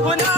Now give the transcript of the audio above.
गुन्हा